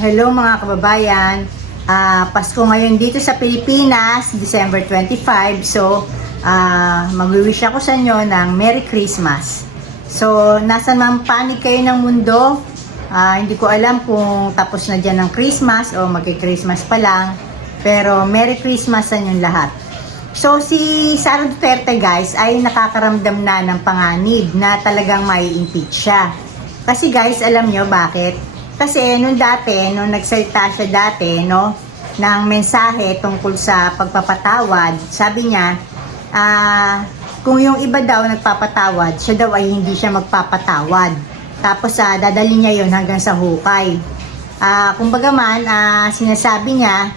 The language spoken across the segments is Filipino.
Hello mga kababayan. Ah, Pasko ngayon dito sa Pilipinas, December 25. So, ah mag-wish ako sa inyo ng Merry Christmas. So, nasa man panig kayo ng mundo. Ah, hindi ko alam kung tapos na dyan ng Christmas o magki-Christmas pa lang. Pero Merry Christmas sa inyong lahat. So, si Sara Duterte guys ay nakakaramdam na ng panganib na talagang may impeach siya. Kasi guys, alam nyo bakit? Kasi nung dati, nung nagsalita siya dati, no, ng mensahe tungkol sa pagpapatawad, sabi niya, ah, kung yung iba daw nagpapatawad, siya daw ay hindi siya magpapatawad. Tapos ah, dadali niya yon hanggang sa hukay. Ah, kumbaga man, ah, sinasabi niya,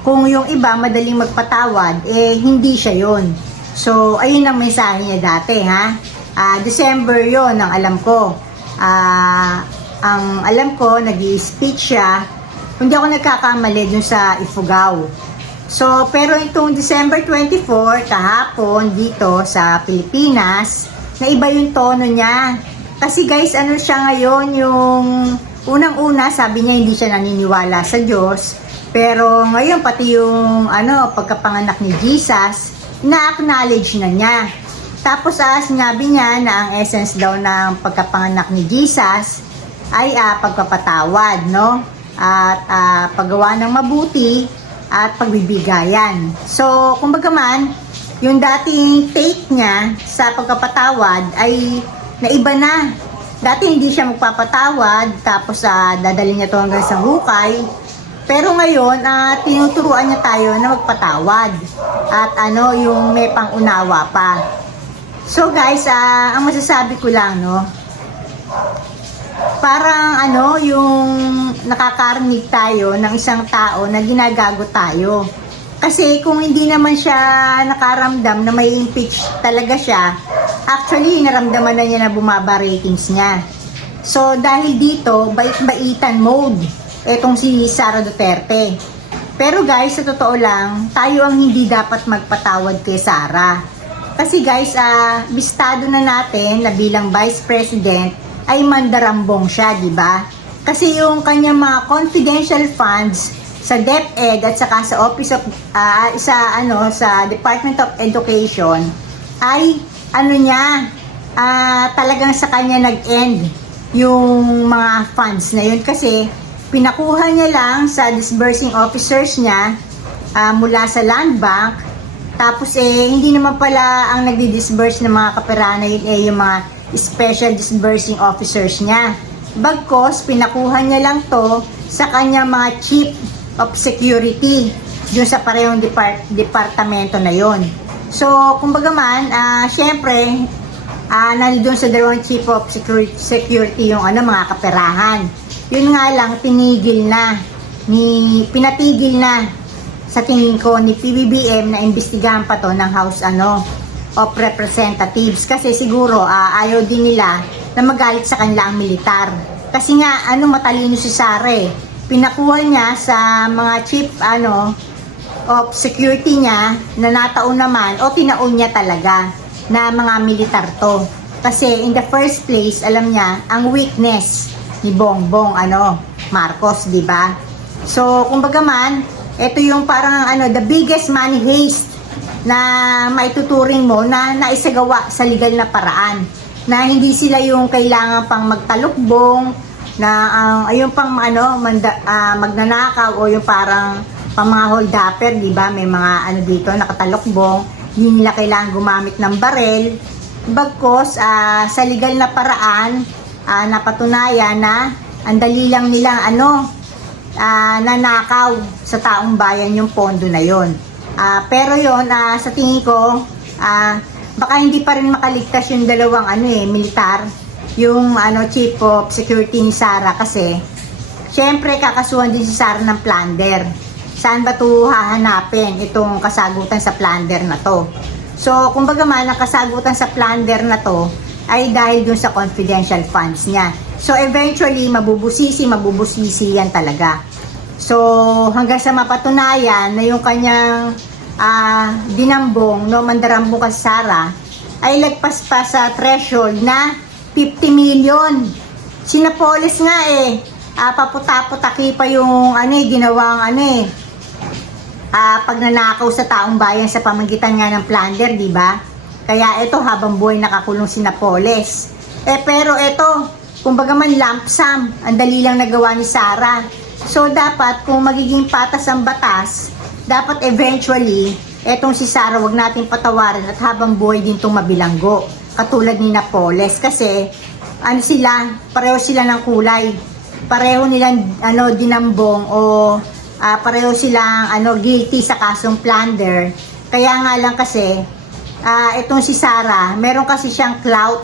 kung yung iba madaling magpatawad, eh hindi siya yon. So, ayun ang mensahe niya dati, ha? Ah, December yon ang alam ko. Ah, ang alam ko, nag speech siya. Hindi ako nagkakamali dun sa Ifugao. So, pero itong December 24, kahapon, dito sa Pilipinas, na iba yung tono niya. Kasi guys, ano siya ngayon, yung unang-una, sabi niya hindi siya naniniwala sa Diyos. Pero ngayon, pati yung ano, pagkapanganak ni Jesus, na-acknowledge na niya. Tapos ah, sinabi niya na ang essence daw ng pagkapanganak ni Jesus ay ah, pagpapatawad, no? At ah, paggawa ng mabuti at pagbibigayan. So, kumbaga man, yung dating take niya sa pagpapatawad ay naiba na. Dati hindi siya magpapatawad, tapos ah, dadalhin niya to hanggang sa hukay. Pero ngayon, ah, tinuturuan niya tayo na magpatawad. At ano, yung may pangunawa pa. So guys, ah, ang masasabi ko lang, no, parang ano, yung nakakarinig tayo ng isang tao na ginagago tayo. Kasi kung hindi naman siya nakaramdam na may impeach talaga siya, actually naramdaman na niya na bumaba ratings niya. So dahil dito, bait-baitan mode etong si Sara Duterte. Pero guys, sa totoo lang, tayo ang hindi dapat magpatawad kay Sara. Kasi guys, ah, bistado na natin na bilang Vice President ay mandarambong siya, di ba? Kasi yung kanyang mga confidential funds sa DepEd at saka sa Office of ah, sa ano sa Department of Education ay ano niya ah, talagang sa kanya nag-end yung mga funds na yun kasi pinakuha niya lang sa disbursing officers niya ah, mula sa Land Bank tapos eh, hindi naman pala ang nagdi-disburse ng mga kaperahan na yun eh, yung mga special disbursing officers niya. Bagkos, pinakuha niya lang to sa kanyang mga chief of security dun sa parehong depart departamento na yon. So, kumbaga man, ah, syempre, ah, nandun sa dalawang chief of security, security yung ano, mga kaperahan. Yun nga lang, tinigil na, ni, pinatigil na sa tingin ko ni PBBM na imbestigahan pa to ng House ano of Representatives kasi siguro ah, ayaw din nila na magalit sa kanila ang militar. Kasi nga ano matalino si Sare. Pinakuha niya sa mga chief ano of security niya na nataon naman o tinaon niya talaga na mga militar to. Kasi in the first place, alam niya ang weakness ni Bongbong ano Marcos, di ba? So, kumbaga man, ito yung parang ano, the biggest money heist na maituturing mo na naisagawa sa legal na paraan. Na hindi sila yung kailangan pang magtalukbong, na ang ayun pang ano, manda, ah, magnanakaw o yung parang pang mga hold-upper, di ba? May mga ano dito, nakatalukbong, hindi nila kailangan gumamit ng barel. Bagkos, ah, sa legal na paraan, ah, napatunayan na ang dali lang nilang ano, ah, nanakaw sa taong bayan yung pondo na yon. Ah, pero yon ah, sa tingin ko, ah, baka hindi pa rin makaligtas yung dalawang ano eh, militar, yung ano chief of security ni Sara kasi syempre kakasuhan din si Sara ng plunder. Saan ba to hahanapin itong kasagutan sa plunder na to? So, kumbaga man, ang kasagutan sa plunder na to ay dahil dun sa confidential funds niya. So, eventually, mabubusisi, mabubusisi yan talaga. So, hanggang sa mapatunayan na yung kanyang ah, dinambong, no, mandarambong kay Sara, ay lagpas pa sa threshold na 50 million. Sinapolis nga eh. ah, paputa-putaki pa yung ano eh, ginawang ano eh, ah, pagnanakaw sa taong bayan sa pamagitan nga ng plunder, di ba? Kaya ito habang buhay nakakulong si Napoles. Eh pero ito, kumbaga man lump sum, ang dali lang nagawa ni Sara. So dapat kung magiging patas ang batas, dapat eventually etong si Sara wag natin patawarin at habang buhay din itong mabilanggo. Katulad ni Napoles kasi ano sila, pareho sila ng kulay. Pareho nilang ano dinambong o ah, pareho silang ano guilty sa kasong plunder. Kaya nga lang kasi ah, itong si Sara, meron kasi siyang clout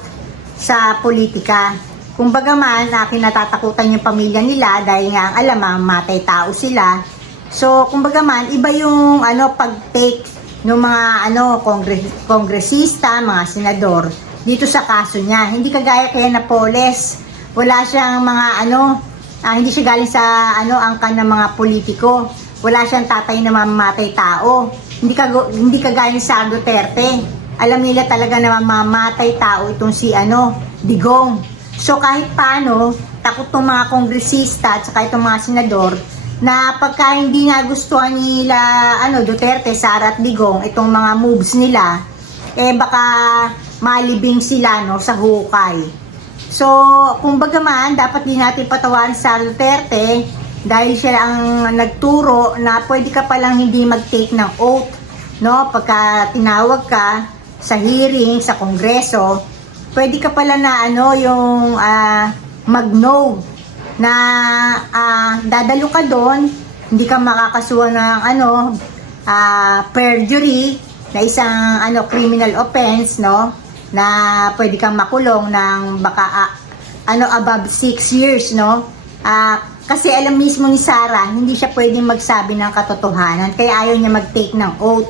sa politika. Kumbaga man, na kinatatakutan yung pamilya nila dahil nga ang alam, mamatay tao sila. So, kumbaga man, iba yung ano, pag-take ng mga ano, kongre- kongresista, mga senador dito sa kaso niya. Hindi kagaya kay Napoles. Wala siyang mga ano, ah, hindi siya galing sa ano, angkan ng mga politiko. Wala siyang tatay na mamamatay tao. Hindi ka hindi kagaya Sara Duterte. Alam nila talaga na mamamatay tao itong si ano, Digong. So kahit paano, takot tong mga kongresista at saka itong mga senador na pagka hindi nga gustuhan nila ano Duterte, Sara at Digong itong mga moves nila eh baka malibing sila no sa hukay. So, kumbaga man, dapat din natin patawan sa Duterte dahil siya ang nagturo na pwede ka palang hindi mag-take ng oath, no? Pagka tinawag ka sa hearing sa kongreso, pwede ka pala na ano yung ah, mag-no na ah, dadalo ka doon, hindi ka makakasuha ng ano ah, perjury na isang ano criminal offense, no? Na pwede kang makulong ng baka ah, ano above 6 years, no? Ah, kasi alam mismo ni Sarah, hindi siya pwedeng magsabi ng katotohanan kaya ayaw niya mag-take ng oath.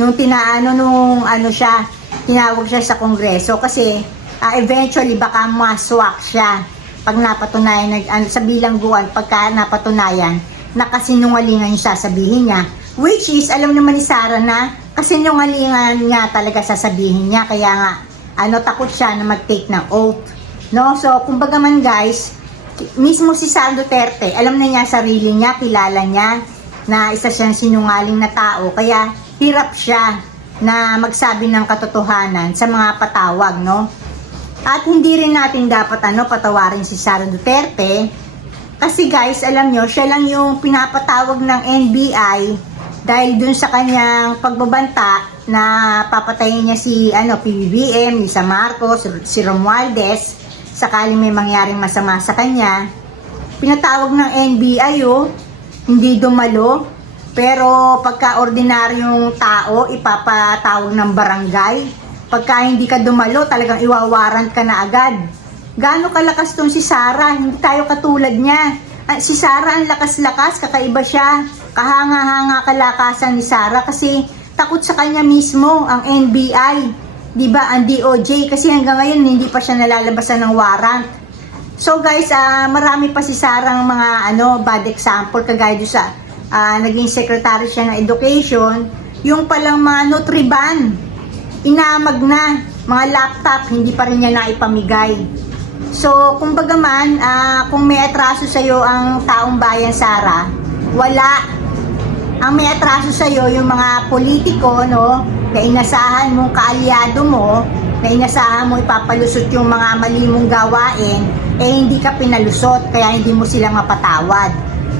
Nung tinaano nung ano siya, tinawag siya sa kongreso kasi ah, eventually baka maswak siya pag napatunayan ano, sa bilangguan pagka napatunayan nakasinungalingan yung sasabihin niya. Which is alam naman ni Sarah na kasinungalingan niya talaga sasabihin niya. Kaya nga ano takot siya na mag-take ng oath. No? So kumbaga man guys mismo si Sara Duterte alam na niya sarili niya kilala niya na isa siyang sinungaling na tao. Kaya hirap siya na magsabi ng katotohanan sa mga patawag no at hindi rin natin dapat ano patawarin si Sara Duterte kasi guys, alam nyo, siya lang yung pinapatawag ng NBI dahil dun sa kanyang pagbabanta na papatayin niya si ano, PBBM, Lisa Marcos, si Romualdez, sakaling may mangyaring masama sa kanya. Pinatawag ng NBI oh, hindi dumalo, pero pagka ordinaryong tao, ipapatawag ng barangay. Pagka hindi ka dumalo, talagang iwawarant ka na agad. Gaano kalakas tong si Sara? Hindi tayo katulad niya. Ah, si Sara ang lakas-lakas, kakaiba siya. Kahanga-hanga kalakasan ni Sara kasi takot sa kanya mismo ang NBI. 'Di ba? Ang DOJ kasi hanggang ngayon hindi pa siya nalalabasan ng warrant. So guys, ah marami pa si Sarang mga ano bad example kagaya sa ah, naging secretary siya ng education, yung palang mga Nutriban, inamag na, mga laptop, hindi pa rin niya naipamigay. So, kumbaga man, ah, kung may atraso sa'yo ang taong bayan, Sara, wala. Ang may atraso sa'yo, yung mga politiko, no, na inasahan mong kaalyado mo, na inasahan mo ipapalusot yung mga mali mong gawain, eh hindi ka pinalusot, kaya hindi mo silang mapatawad.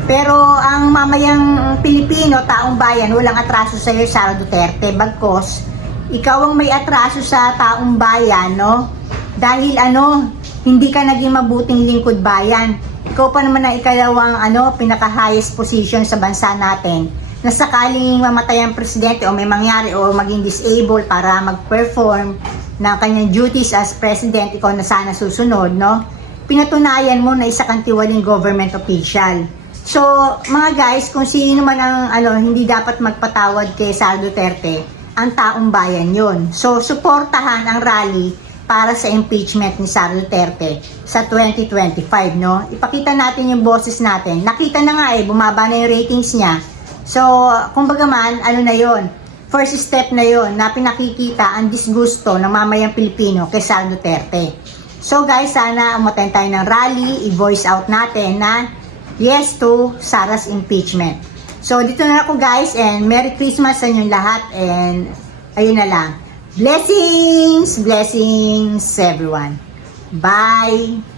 Pero ang mamayang Pilipino, taong bayan, walang atraso sa'yo, Sara Duterte, bagkos, ikaw ang may atraso sa taong bayan, no? Dahil ano, hindi ka naging mabuting lingkod bayan. Ikaw pa naman ang ikalawang ano, pinaka-highest position sa bansa natin. Na sakaling mamatay ang presidente o may mangyari o maging disabled para mag-perform ng kanyang duties as president, ikaw na sana susunod, no? Pinatunayan mo na isa kang tiwaling government official. So, mga guys, kung sino man ang ano, hindi dapat magpatawad kay Sara Duterte, ang taong bayan yon. So, suportahan ang rally para sa impeachment ni Sara Duterte sa 2025, no? Ipakita natin yung boses natin. Nakita na nga eh, bumaba na yung ratings niya. So, kumbaga man, ano na yon First step na yon na pinakikita ang disgusto ng mamayang Pilipino kay Sara Duterte. So guys, sana umaten tayo ng rally, i-voice out natin na yes to Sarah's impeachment. So, dito na ako guys and Merry Christmas sa inyong lahat and ayun na lang. Blessings! Blessings everyone. Bye!